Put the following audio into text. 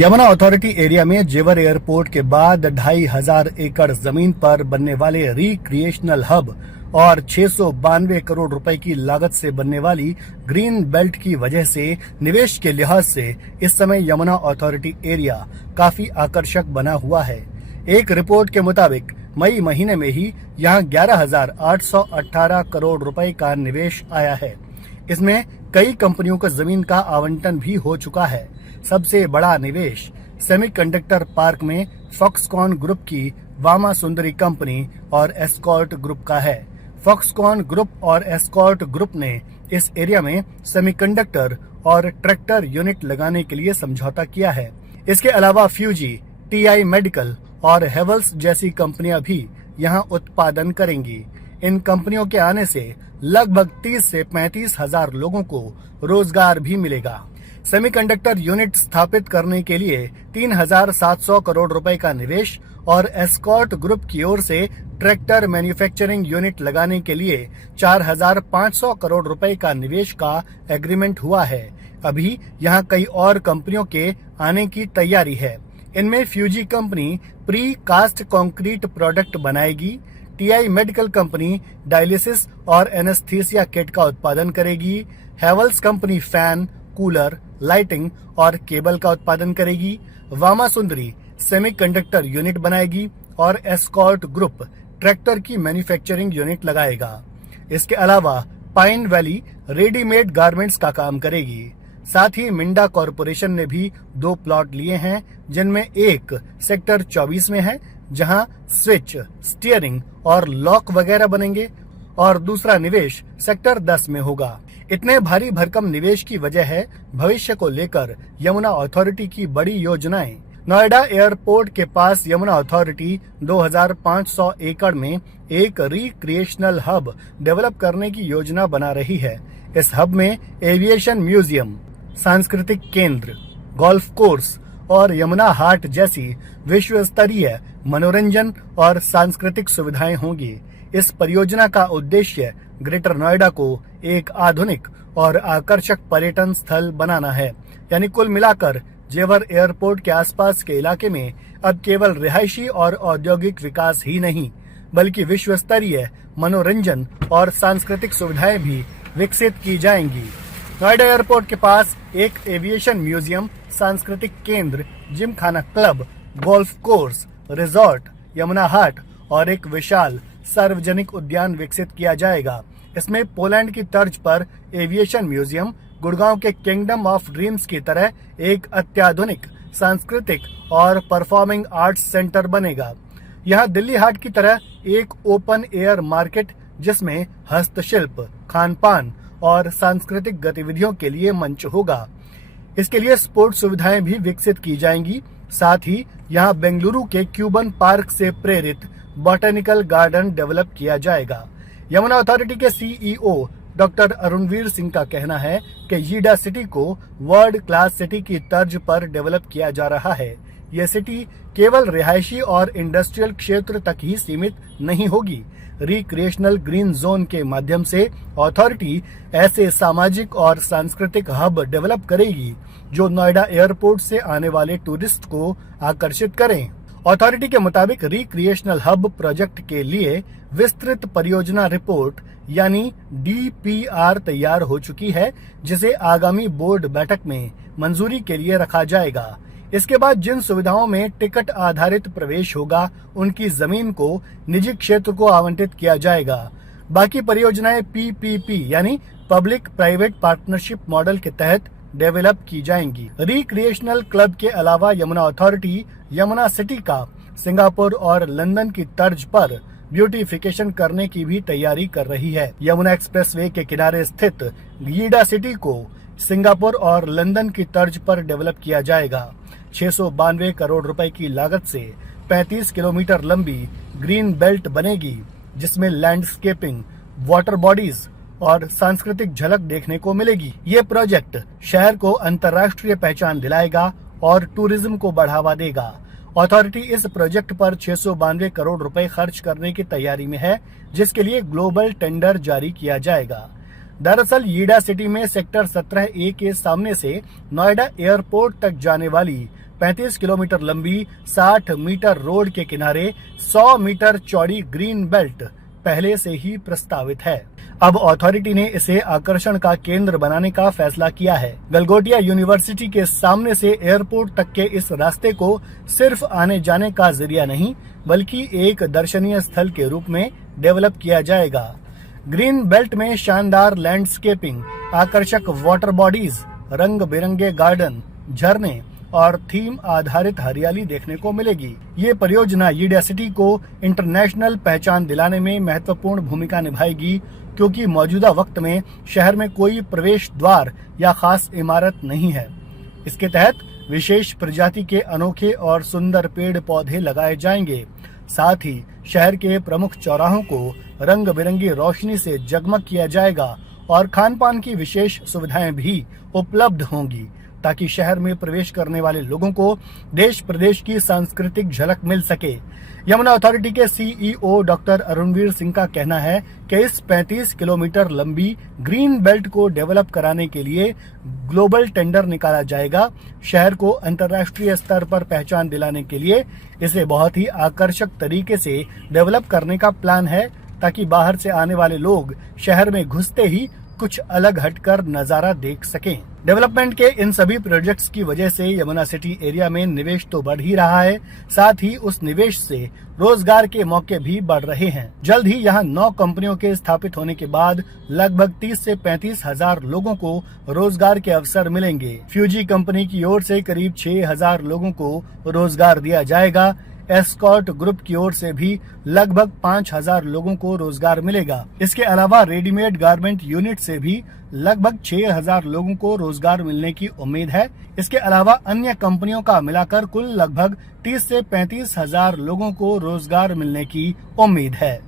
Yamuna authority area में जेवर airport के बाद 2500 एकड़ जमीन पर बनने वाले रिक्रिएशनल हब और 692 करोड़ रुपए की लागत से बनने वाली ग्रीन बेल्ट की वजह से निवेश के लिहाज से इस समय यमुना अथॉरिटी एरिया काफी आकर्षक बना हुआ है। एक रिपोर्ट के मुताबिक मई महीने में ही यहां 11,818 करोड़ रुपए का निवेश आया है। इसमें कई कंपनियों को जमीन का आवंटन भी हो चुका है। सबसे बड़ा निवेश सेमीकंडक्टर पार्क में फॉक्सकॉन ग्रुप की वामा सुंदरी कंपनी और एस्कॉर्ट ग्रुप का है। फॉक्सकॉन ग्रुप और एस्कॉर्ट ग्रुप ने इस एरिया में सेमीकंडक्टर और ट्रैक्टर यूनिट लगाने के लिए समझौता किया है। इसके अलावा फ्यूजी, टीआई मेडिकल और हेवल्स जैसी कंपनियां भी यहां उत्पादन करेंगी। इन कंपनियों के आने से लगभग 30 से 35 हजार लोगों को रोजगार भी मिलेगा। सेमीकंडक्टर यूनिट स्थापित करने के लिए 3,700 करोड़ रुपए का निवेश और एस्कॉर्ट ग्रुप की ओर से ट्रैक्टर मैन्युफैक्चरिंग यूनिट लगाने के लिए 4,500 करोड़ रुपए का निवेश का एग्रीमेंट हुआ है। अभी यहां कई और कंपनियों के आने की तैयारी है। इनमें Fuji company pre cast concrete product बनाएगी। टीआई मेडिकल कंपनी डायलिसिस और एनेस्थीसिया किट का उत्पादन करेगी। Havells company fan, cooler, lighting और केबल का उत्पादन करेगी। वामा सुंदरी सेमीकंडक्टर यूनिट बनाएगी और एस्कॉर्ट ग्रुप ट्रैक्टर की मैन्युफैक्चरिंग यूनिट लगाएगा। इसके अलावा पाइन वैली रेडीमेड गारमेंट्स का काम करेगी। साथ ही मिंडा कॉरपोरेशन ने भी 2 प्लॉट लिए हैं, जिनमें एक सेक्टर 24 में है, जहां स्विच, स्टीयरिंग और लॉक वगैरह बनेंगे, और दूसरा निवेश सेक्टर 10 में होगा। इतने भारी भरकम निवेश की वजह है भविष्य को लेकर यमुना अथॉरिटी की बड़ी योजनाएं। नोएडा एयरपोर्ट के पास यमुना अथॉरिटी 2,500 एकड़ में एक रिक्रिएशनल हब डेवलप करने की योजना बना रही है। इस हब में एविएशन म्यूजियम, सांस्कृतिक केंद्र, गोल्फ कोर्स और यमुना हाट जैसी विश्व स्तरीय मनोरंजन और सांस्कृतिक सुविधाएं होंगी। इस परियोजना का उद्देश्य ग्रेटर नोएडा को एक आधुनिक और आकर्षक पर्यटन स्थल बनाना है। यानी कुल मिलाकर जेवर एयरपोर्ट के आसपास के इलाके में अब केवल रिहायशी और औद्योगिक विकास ही नहीं, बल्कि विश्व स्तरीय मनोरंजन और सांस्कृतिक सुविधाएं भी विकसित की जाएंगी। नोएडा एयरपोर्ट के पास एक एविएशन म्यूजियम, सांस्कृतिक केंद्र, gymkhana club, golf course, resort, Yamuna Haat और एक विशाल सार्वजनिक उद्यान विकसित किया जाएगा। इसमें पोलैंड की तर्ज पर एविएशन म्यूजियम, गुड़गांव के किंगडम ऑफ ड्रीम्स की तरह एक अत्याधुनिक सांस्कृतिक और परफॉर्मिंग आर्ट्स सेंटर बनेगा। यहाँ दिल्ली हाट की तरह एक ओपन एयर मार्केट, जिसमें हस्तशिल्प, खान-पान और सांस्कृतिक गतिविधियों के लिए मंच होगा। इसके लिए स्पोर्ट्स सुविधाएं भी विकसित की जाएंगी। साथ ही यहाँ बेंगलुरु के क्यूबन पार्क से प्रेरित बॉटेनिकल गार्डन डेवलप किया जाएगा। यमुना अथॉरिटी के सीईओ डॉक्टर अरुणवीर सिंह का कहना है कि यीडा सिटी को वर्ल्ड क्लास सिटी की तर्ज पर डेवलप किया जा रहा है। यह सिटी केवल रिहायशी और इंडस्ट्रियल क्षेत्र तक ही सीमित नहीं होगी। रिक्रिएशनल ग्रीन जोन के माध्यम से अथॉरिटी ऐसे सामाजिक और सांस्कृतिक हब डेवलप करेगी जो नोएडा एयरपोर्ट से आने वाले टूरिस्ट को आकर्षित करें। अथॉरिटी के मुताबिक रिक्रिएशनल हब प्रोजेक्ट के लिए विस्तृत परियोजना रिपोर्ट यानी डीपीआर तैयार हो चुकी है, जिसे आगामी बोर्ड बैठक में मंजूरी के लिए रखा जाएगा। इसके बाद जिन सुविधाओं में टिकट आधारित प्रवेश होगा, उनकी जमीन को निजी क्षेत्र को आवंटित किया जाएगा। बाकी परियोजनाएं पीपीपी यानी पब्लिक प्राइवेट पार्टनरशिप मॉडल के तहत डेवलप की जाएंगी। रिक्रिएशनल क्लब के अलावा यमुना अथॉरिटी यमुना सिटी का सिंगापुर और लंदन की तर्ज पर ब्यूटिफिकेशन करने की भी तैयारी कर रही है। यमुना एक्सप्रेसवे के किनारे स्थित यीडा सिटी को सिंगापुर और लंदन की तर्ज पर डेवलप किया जाएगा। 692 करोड़ रुपए की लागत से 35 किलोमीटर लंबी ग्रीन बेल्ट बनेगी, जिसमें लैंडस्केपिंग, वाटर बॉडीज और सांस्कृतिक झलक देखने को मिलेगी। ये प्रोजेक्ट शहर को अंतर्राष्ट्रीय पहचान दिलाएगा और टूरिज्म को बढ़ावा देगा। अथॉरिटी इस प्रोजेक्ट पर 692 करोड़ रुपए खर्च करने की तैयारी में है, जिसके लिए ग्लोबल टेंडर जारी किया जाएगा। दरअसल यीडा सिटी में सेक्टर 17A के सामने से नोएडा एयरपोर्ट तक जाने वाली 35 किलोमीटर लंबी 60 मीटर रोड के किनारे 100 मीटर चौड़ी ग्रीन बेल्ट पहले से ही प्रस्तावित है। अब अथॉरिटी ने इसे आकर्षण का केंद्र बनाने का फैसला किया है। गलगोटिया यूनिवर्सिटी के सामने से एयरपोर्ट तक के इस रास्ते को सिर्फ आने जाने का जरिया नहीं बल्कि एक दर्शनीय स्थल के रूप में डेवलप किया जाएगा। ग्रीन बेल्ट में शानदार लैंडस्केपिंग, आकर्षक वाटर बॉडीज, रंग बिरंगे गार्डन, झरने और थीम आधारित हरियाली देखने को मिलेगी। ये परियोजना यीडा सिटी को इंटरनेशनल पहचान दिलाने में महत्वपूर्ण भूमिका निभाएगी, क्योंकि मौजूदा वक्त में शहर में कोई प्रवेश द्वार या खास इमारत नहीं है। इसके तहत विशेष प्रजाति के अनोखे और सुंदर पेड़ पौधे लगाए जाएंगे। साथ ही शहर के प्रमुख चौराहों को रंग बिरंगी रोशनी से जगमग किया जाएगा और खान पान की विशेष सुविधाएं भी उपलब्ध होंगी, ताकि शहर में प्रवेश करने वाले लोगों को देश प्रदेश की सांस्कृतिक झलक मिल सके। यमुना अथॉरिटी के सीईओ डॉक्टर अरुणवीर सिंह का कहना है कि इस 35 किलोमीटर लंबी ग्रीन बेल्ट को डेवलप कराने के लिए ग्लोबल टेंडर निकाला जाएगा। शहर को अंतर्राष्ट्रीय स्तर पर पहचान दिलाने के लिए इसे बहुत ही आकर्षक तरीके से डेवलप करने का प्लान है, ताकि बाहर से आने वाले लोग शहर में घुसते ही कुछ अलग हटकर नजारा देख सकें। डेवलपमेंट के इन सभी प्रोजेक्ट्स की वजह से यमुना सिटी एरिया में निवेश तो बढ़ ही रहा है, साथ ही उस निवेश से रोजगार के मौके भी बढ़ रहे हैं। जल्द ही यहां 9 कंपनियों के स्थापित होने के बाद लगभग 30 से 35 हजार लोगों को रोजगार के अवसर मिलेंगे। फ्यूजी कंपनी की ओर से करीब 6,000 लोगों को रोजगार दिया जाएगा। एस्कॉर्ट ग्रुप की ओर से भी लगभग 5,000 लोगों को रोजगार मिलेगा। इसके अलावा रेडीमेड गारमेंट यूनिट से भी लगभग 6,000 लोगों को रोजगार मिलने की उम्मीद है। इसके अलावा अन्य कंपनियों का मिलाकर कुल लगभग 30 से 35,000 लोगों को रोजगार मिलने की उम्मीद है।